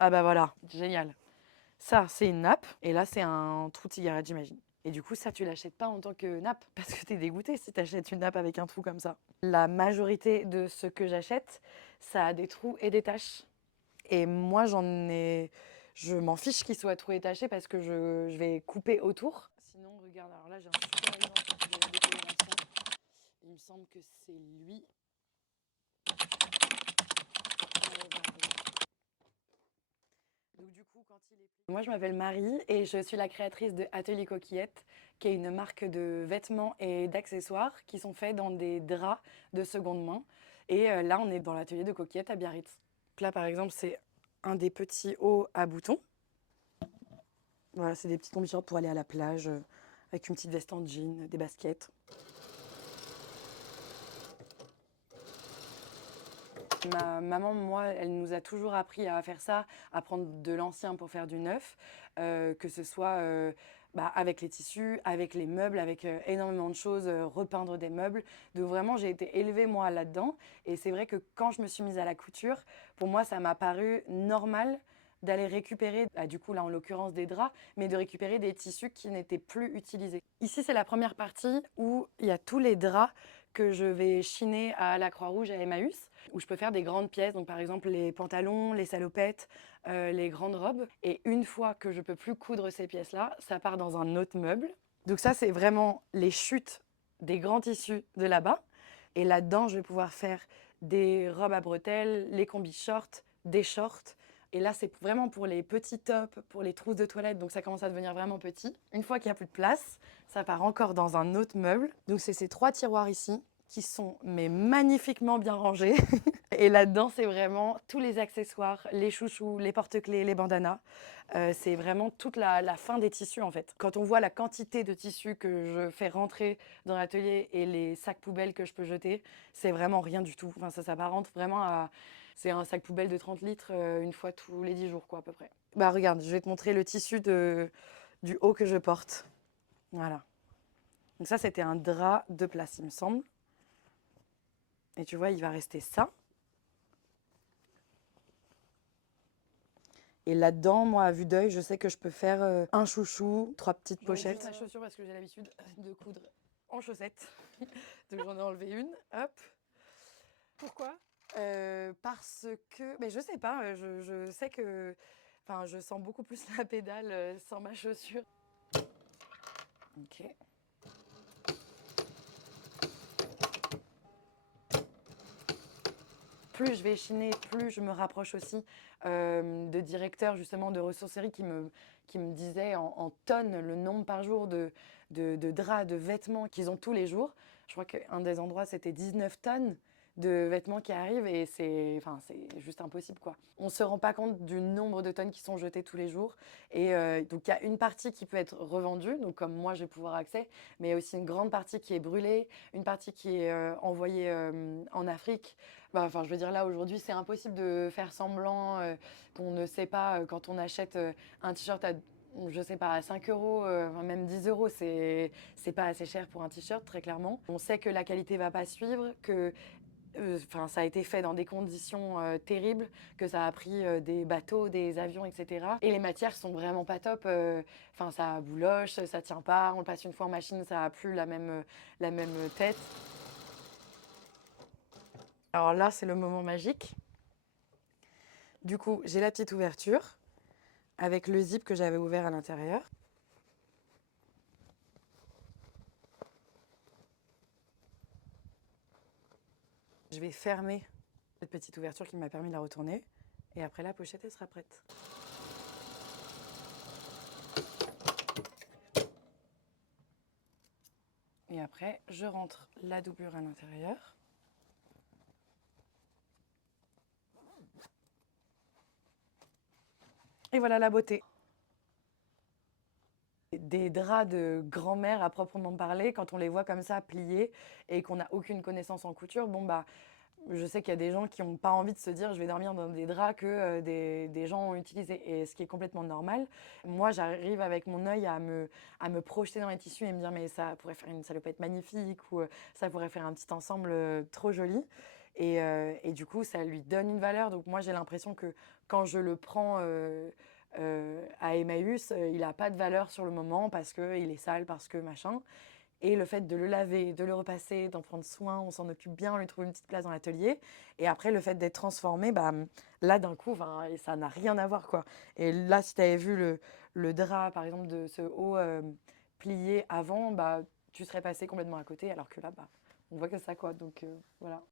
Ah bah voilà, génial. Ça, c'est une nappe. Et là, c'est un trou de cigarette, j'imagine. Et du coup, ça, tu l'achètes pas en tant que nappe parce que t'es dégoûté si t'achètes une nappe avec un trou comme ça. La majorité de ce que j'achète, ça a des trous et des taches. Et moi, je m'en fiche qu'il soit trou et taché parce que je vais couper autour. Sinon, regarde, alors là, j'ai un super exemple de la décoloration. Il me semble que c'est lui. Donc, du coup, moi, je m'appelle Marie et je suis la créatrice de Atelier Coquillette, qui est une marque de vêtements et d'accessoires qui sont faits dans des draps de seconde main. Et là, on est dans l'atelier de Coquillette à Biarritz. Donc là, par exemple, c'est un des petits hauts à boutons. Voilà, c'est des petites combis-shorts pour aller à la plage, avec une petite veste en jean, des baskets. Ma maman, moi, elle nous a toujours appris à faire ça, à prendre de l'ancien pour faire du neuf, que ce soit avec les tissus, avec les meubles, avec énormément de choses, repeindre des meubles. Donc vraiment, j'ai été élevée, moi, là-dedans. Et c'est vrai que quand je me suis mise à la couture, pour moi, ça m'a paru normal d'aller récupérer, du coup là en l'occurrence des draps, mais de récupérer des tissus qui n'étaient plus utilisés. Ici c'est la première partie où il y a tous les draps que je vais chiner à la Croix-Rouge à Emmaüs, où je peux faire des grandes pièces, donc par exemple les pantalons, les salopettes, les grandes robes. Et une fois que je peux plus coudre ces pièces-là, ça part dans un autre meuble. Donc ça c'est vraiment les chutes des grands tissus de là-bas. Et là-dedans je vais pouvoir faire des robes à bretelles, les combis shorts, des shorts. Et là, c'est vraiment pour les petits tops, pour les trousses de toilette, donc ça commence à devenir vraiment petit. Une fois qu'il n'y a plus de place, ça part encore dans un autre meuble. Donc c'est ces 3 tiroirs ici qui sont mais magnifiquement bien rangés. Et là-dedans, c'est vraiment tous les accessoires, les chouchous, les porte-clés, les bandanas. C'est vraiment toute la fin des tissus en fait. Quand on voit la quantité de tissus que je fais rentrer dans l'atelier et les sacs poubelles que je peux jeter, c'est vraiment rien du tout. Enfin, ça s'apparente vraiment à... C'est un sac poubelle de 30 litres une fois tous les 10 jours, quoi, à peu près. Bah regarde, je vais te montrer le tissu du haut que je porte. Voilà. Donc ça, c'était un drap de place, il me semble. Et tu vois, il va rester ça. Et là-dedans, moi, à vue d'œil, je sais que je peux faire un chouchou, 3 petites pochettes. Ma chaussure parce que j'ai l'habitude de coudre en chaussettes. Donc j'en ai enlevé une, hop. Pourquoi? Parce que, mais je sais pas, je sais que, enfin, je sens beaucoup plus la pédale sans ma chaussure. Ok. Plus je vais chiner, plus je me rapproche aussi de directeurs justement de ressourcerie qui me disaient en tonnes le nombre par jour de draps, de vêtements qu'ils ont tous les jours. Je crois qu'un des endroits, c'était 19 tonnes de vêtements qui arrivent et c'est juste impossible quoi. On ne se rend pas compte du nombre de tonnes qui sont jetées tous les jours. Et donc il y a une partie qui peut être revendue, donc comme moi je vais pouvoir accès, mais il y a aussi une grande partie qui est brûlée, une partie qui est envoyée en Afrique. Bah, enfin, je veux dire, là, aujourd'hui, c'est impossible de faire semblant qu'on ne sait pas quand on achète un t-shirt à, je sais pas, à 5 euros, même 10 euros, c'est pas assez cher pour un t-shirt, très clairement. On sait que la qualité va pas suivre, que ça a été fait dans des conditions terribles, que ça a pris des bateaux, des avions, etc. Et les matières sont vraiment pas top. Enfin, ça bouloche, ça tient pas. On le passe une fois en machine, ça a plus la même tête. Alors là, c'est le moment magique. Du coup, j'ai la petite ouverture avec le zip que j'avais ouvert à l'intérieur. Je vais fermer cette petite ouverture qui m'a permis de la retourner. Et après, la pochette, elle sera prête. Et après, je rentre la doublure à l'intérieur. Et voilà la beauté. Des draps de grand-mère à proprement parler, quand on les voit comme ça pliés et qu'on n'a aucune connaissance en couture, bon bah, je sais qu'il y a des gens qui n'ont pas envie de se dire je vais dormir dans des draps que des gens ont utilisés, et ce qui est complètement normal. Moi, j'arrive avec mon œil à me projeter dans les tissus et me dire mais ça pourrait faire une salopette magnifique ou ça pourrait faire un petit ensemble trop joli. Et du coup, ça lui donne une valeur. Donc moi, j'ai l'impression que quand je le prends à Emmaüs, il n'a pas de valeur sur le moment parce qu'il est sale, parce que machin. Et le fait de le laver, de le repasser, d'en prendre soin, on s'en occupe bien, on lui trouve une petite place dans l'atelier. Et après, le fait d'être transformé, bah, là, d'un coup, ça n'a rien à voir, quoi. Et là, si tu avais vu le drap, par exemple, de ce haut plié avant, bah, tu serais passé complètement à côté, alors que là, bah, on voit que ça, quoi. Donc, voilà.